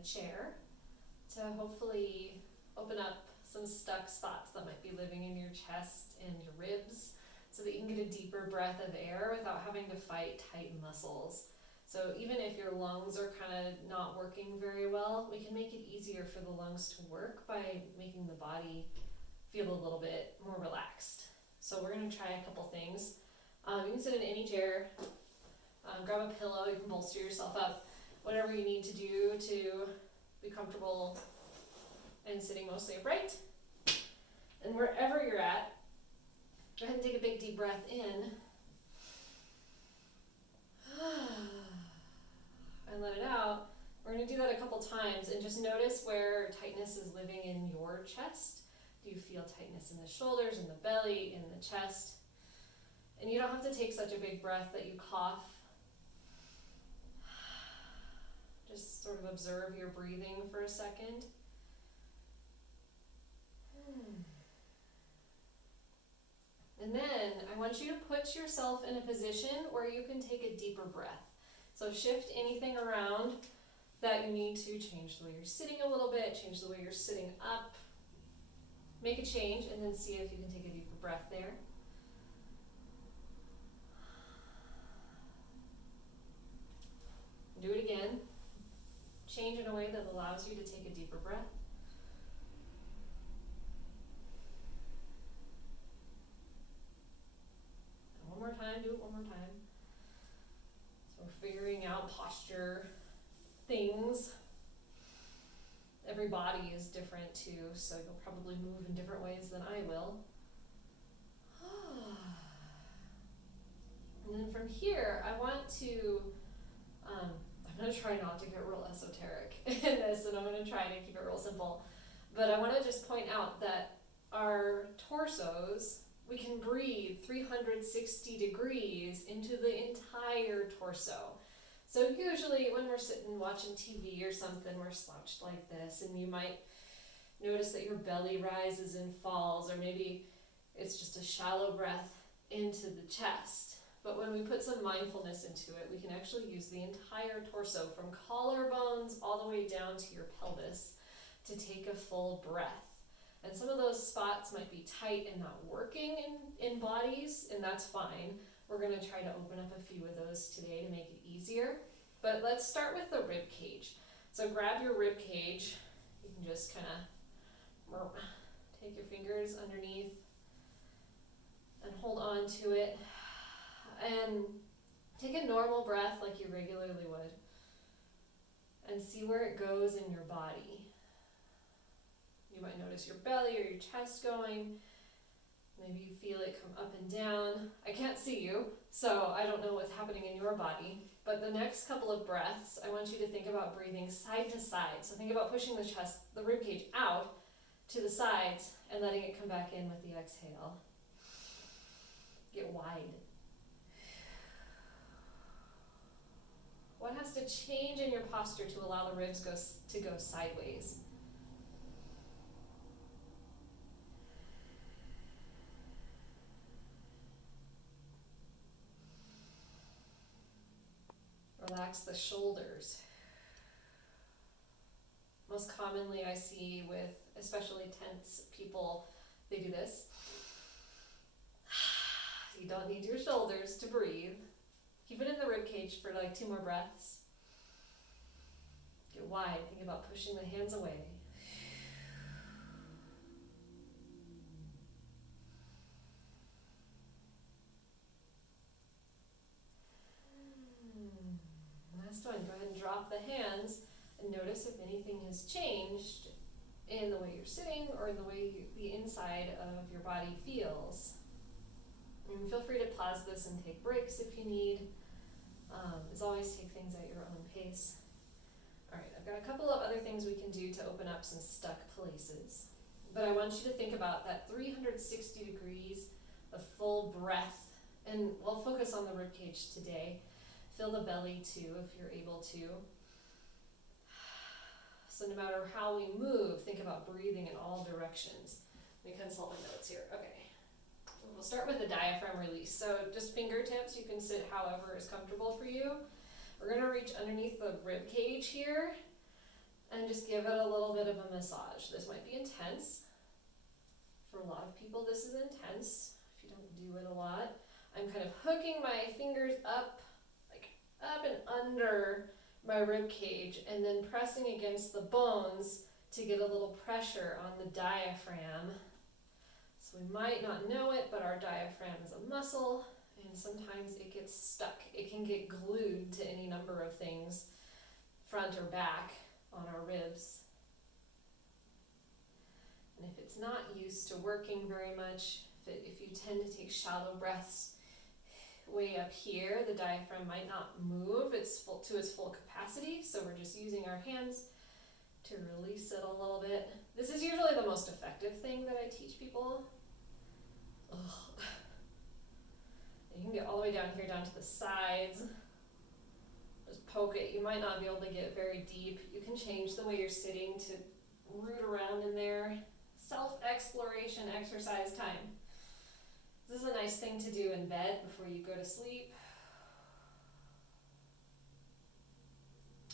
the chair to hopefully open up some stuck spots that might be living in your chest and your ribs so that you can get a deeper breath of air without having to fight tight muscles. So even if your lungs are kind of not working very well, we can make it easier for the lungs to work by making the body feel a little bit more relaxed. So we're going to try a couple things. You can sit in any chair, grab a pillow, you can bolster yourself up, whatever you need to do to be comfortable and sitting mostly upright. And wherever you're at, go ahead and take a big deep breath in. And let it out. We're going to do that a couple times and just notice where tightness is living in your chest. Do you feel tightness in the shoulders, in the belly, in the chest? And you don't have to take such a big breath that you cough. Just sort of observe your breathing for a second. And then I want you to put yourself in a position where you can take a deeper breath. So shift anything around that you need to, change the way you're sitting a little bit, change the way you're sitting up. Make a change and then see if you can take a deeper breath there. Do it again. Change in a way that allows you to take a deeper breath. And one more time, do it one more time. So we're figuring out posture things. Every body is different too, so you'll probably move in different ways than I will. And then from here, I want to, I'm going to try not to get real esoteric in this, and I'm going to try to keep it real simple. But I want to just point out that our torsos, we can breathe 360 degrees into the entire torso. So usually when we're sitting watching TV or something, we're slouched like this, and you might notice that your belly rises and falls, or maybe it's just a shallow breath into the chest. But when we put some mindfulness into it, we can actually use the entire torso from collarbones all the way down to your pelvis to take a full breath. And some of those spots might be tight and not working in bodies, and that's fine. We're going to try to open up a few of those today to make it easier. But let's start with the rib cage. So grab your rib cage. You can just kind of take your fingers underneath and hold on to it. And take a normal breath like you regularly would. And see where it goes in your body. You might notice your belly or your chest going. Maybe you feel it come up and down. I can't see you, so I don't know what's happening in your body. But the next couple of breaths, I want you to think about breathing side to side. So think about pushing the rib cage out to the sides and letting it come back in with the exhale. Get wide. What has to change in your posture to allow the ribs to go sideways? Relax the shoulders. Most commonly I see with especially tense people, they do this. You don't need your shoulders to breathe. Keep it in the rib cage for like 2 more breaths. Get wide. Think about pushing the hands away. Last one. Go ahead and drop the hands and notice if anything has changed in the way you're sitting or in the way the inside of your body feels. And feel free to pause this and take breaks if you need. As always, take things at your own pace. All right, I've got a couple of other things we can do to open up some stuck places. But I want you to think about that 360 degrees of full breath. And we'll focus on the rib cage today. Fill the belly too if you're able to. So no matter how we move, think about breathing in all directions. Let me consult my notes here. Okay. We'll start with the diaphragm release. So just fingertips, you can sit however is comfortable for you. We're going to reach underneath the rib cage here and just give it a little bit of a massage. This might be intense. For a lot of people, this is intense if you don't do it a lot. I'm kind of hooking my fingers up, like up and under my rib cage, and then pressing against the bones to get a little pressure on the diaphragm. So we might not know it, but our diaphragm is a muscle, and sometimes it gets stuck. It can get glued to any number of things, front or back, on our ribs. And if it's not used to working very much, if you tend to take shallow breaths way up here, the diaphragm might not move to its full capacity, so we're just using our hands to release it a little bit. This is usually the most effective thing that I teach people. Ugh. You can get all the way down here, down to the sides. Just poke it. You might not be able to get very deep. You can change the way you're sitting to root around in there. Self-exploration exercise time. This is a nice thing to do in bed before you go to sleep.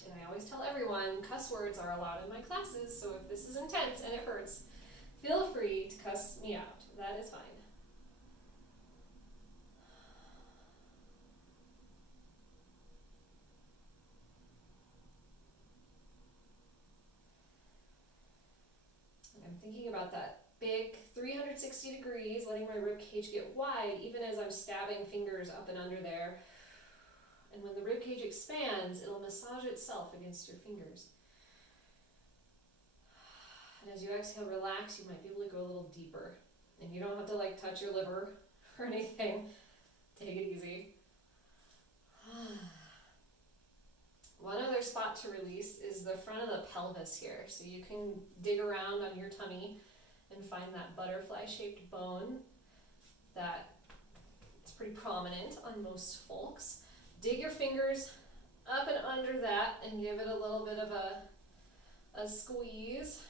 And I always tell everyone, cuss words are allowed in my classes, so if this is intense and it hurts, feel free to cuss me out. That is fine. I'm thinking about that big 360 degrees, letting my rib cage get wide, even as I'm stabbing fingers up and under there. And when the rib cage expands, it'll massage itself against your fingers. And as you exhale, relax, you might be able to go a little deeper. And you don't have to like touch your liver or anything. Take it easy. One other spot to release is the front of the pelvis here. So you can dig around on your tummy and find that butterfly-shaped bone that is pretty prominent on most folks. Dig your fingers up and under that and give it a little bit of a squeeze,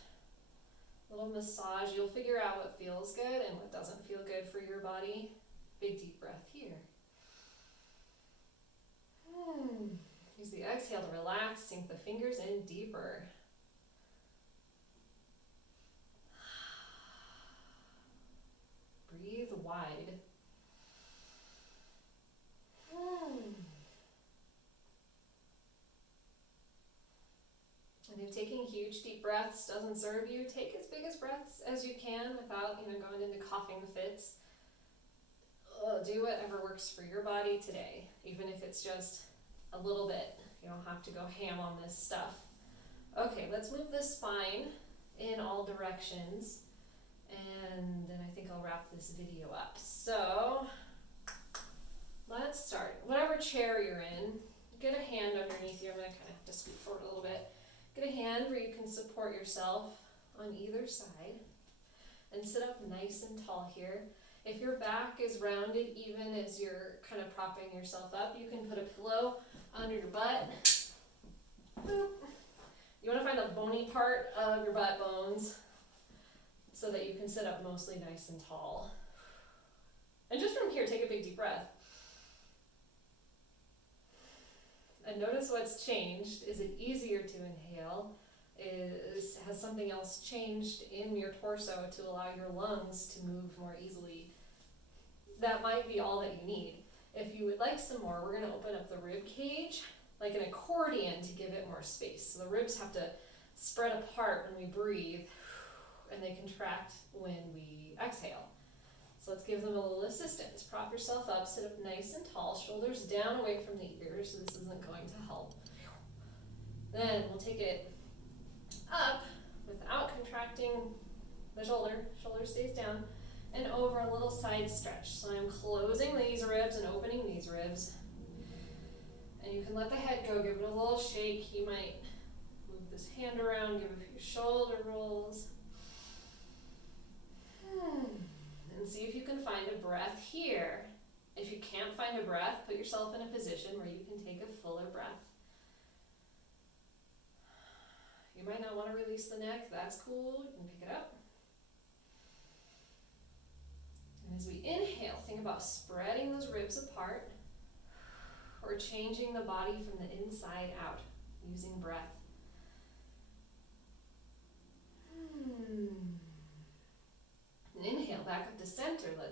a little massage. You'll figure out what feels good and what doesn't feel good for your body. Big deep breath here. Use the exhale to relax, sink the fingers in deeper. Breathe wide. And if taking huge deep breaths doesn't serve you, take as big as breaths as you can without going into coughing fits. Do whatever works for your body today, even if it's just a little bit. You don't have to go ham on this stuff. Okay, let's move the spine in all directions, and then I think I'll wrap this video up. So let's start. Whatever chair you're in, get a hand underneath you. I'm going to kind of have to scoot forward a little bit. Get a hand where you can support yourself on either side, and sit up nice and tall here. If your back is rounded even as you're kind of propping yourself up, you can put a pillow under your butt. Boop. You want to find the bony part of your butt bones so that you can sit up mostly nice and tall. And just from here, take a big deep breath. And notice what's changed. Is it easier to inhale? Has something else changed in your torso to allow your lungs to move more easily? That might be all that you need. If you would like some more, we're going to open up the rib cage like an accordion to give it more space. So the ribs have to spread apart when we breathe, and they contract when we exhale. So let's give them a little assistance. Prop yourself up, sit up nice and tall, shoulders down away from the ears, so this isn't going to help. Then we'll take it up without contracting the shoulder. Shoulder stays down, and over a little side stretch. So I'm closing these ribs and opening these ribs. And you can let the head go, give it a little shake. You might move this hand around, give a few shoulder rolls. And see if you can find a breath here. If you can't find a breath, put yourself in a position where you can take a fuller breath. You might not want to release the neck, that's cool, you can pick it up. And as we inhale, think about spreading those ribs apart or changing the body from the inside out using breath.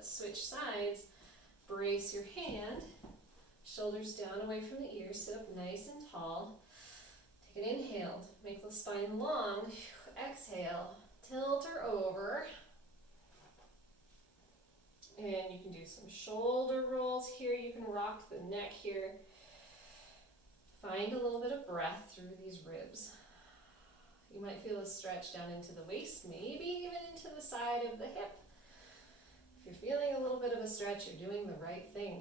let's switch sides. Brace your hand, shoulders down away from the ears, sit up nice and tall. Take an inhale, make the spine long. Exhale, tilt her over. And you can do some shoulder rolls here. You can rock the neck here. Find a little bit of breath through these ribs. You might feel a stretch down into the waist, maybe even into the side of the hip. If you're feeling a little bit of a stretch, you're doing the right thing.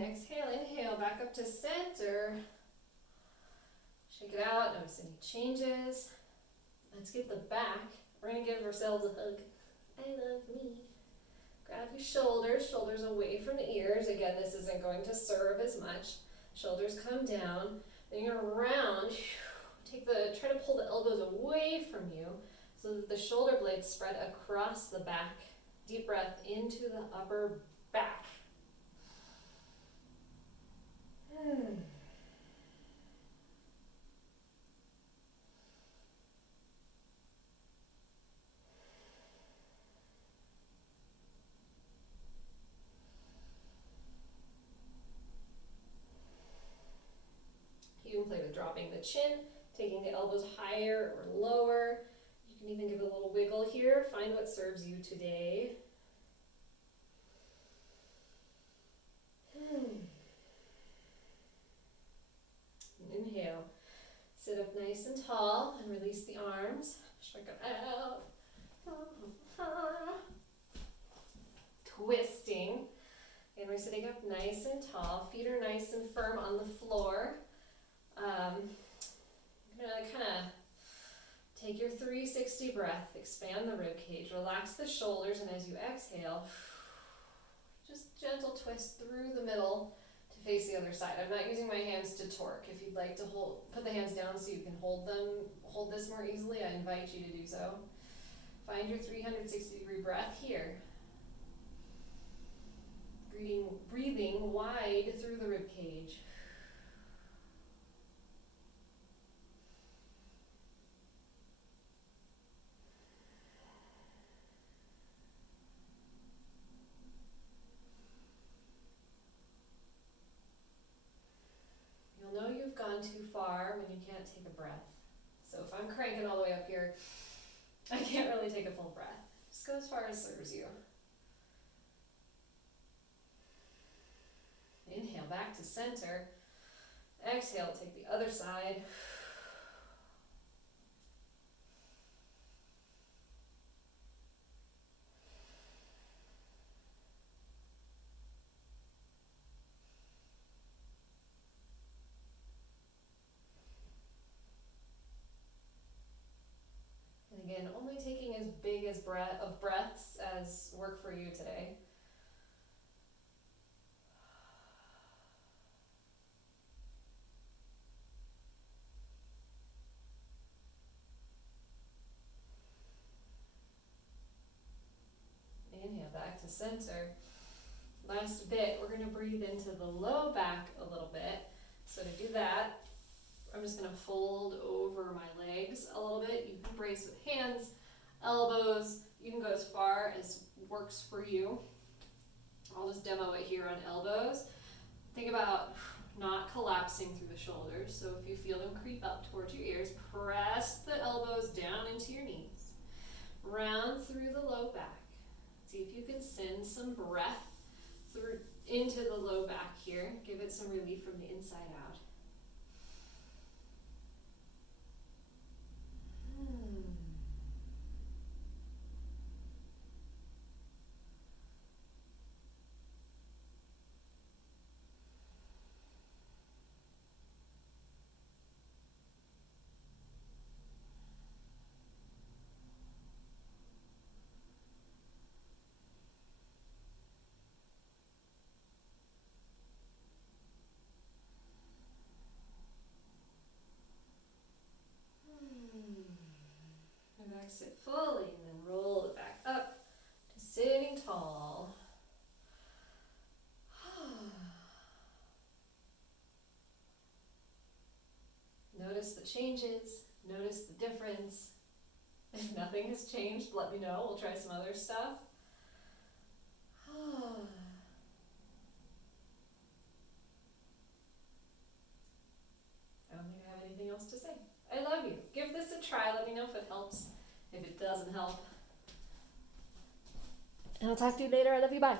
Exhale, inhale, back up to center. Shake it out, notice any changes. Let's get the back. We're gonna give ourselves a hug. I love me. Grab your shoulders, shoulders away from the ears. Again, this isn't going to serve as much. Shoulders come down. Then you're gonna round. Try to pull the elbows away from you so that the shoulder blades spread across the back. Deep breath into the upper back. You can play with dropping the chin, taking the elbows higher or lower. You can even give it a little wiggle here. Find what serves you today. Inhale. Sit up nice and tall and release the arms. Stretch it out. Twisting. And we're sitting up nice and tall. Feet are nice and firm on the floor. I'm gonna kind of take your 360 breath, expand the rib cage, relax the shoulders, and as you exhale, just gentle twist through the middle to face the other side. I'm not using my hands to torque. If you'd like to put the hands down so you can hold this more easily, I invite you to do so. Find your 360-degree breath here. Breathing wide through the rib cage. You'll know you've gone too far when you can't take a breath. So if I'm cranking all the way up here, I can't really take a full breath. Just go as far as serves you. Inhale, back to center. Exhale, take the other side. And again, only taking as big as breaths as work for you today. Inhale, back to center. Last bit, we're going to breathe into the low back a little bit. So to do that, I'm just going to fold over my legs a little bit. You can brace with hands, elbows. You can go as far as works for you. I'll just demo it here on elbows. Think about not collapsing through the shoulders. So if you feel them creep up towards your ears, press the elbows down into your knees. Round through the low back. See if you can send some breath through into the low back here. Give it some relief from the inside out. Relax it fully and then roll it back up to sitting tall. Notice the changes, notice the difference. If nothing has changed, let me know. We'll try some other stuff. I don't think I have anything else to say. I love you. Give this a try. Let me know if it helps. If it doesn't help. And I'll talk to you later. I love you. Bye.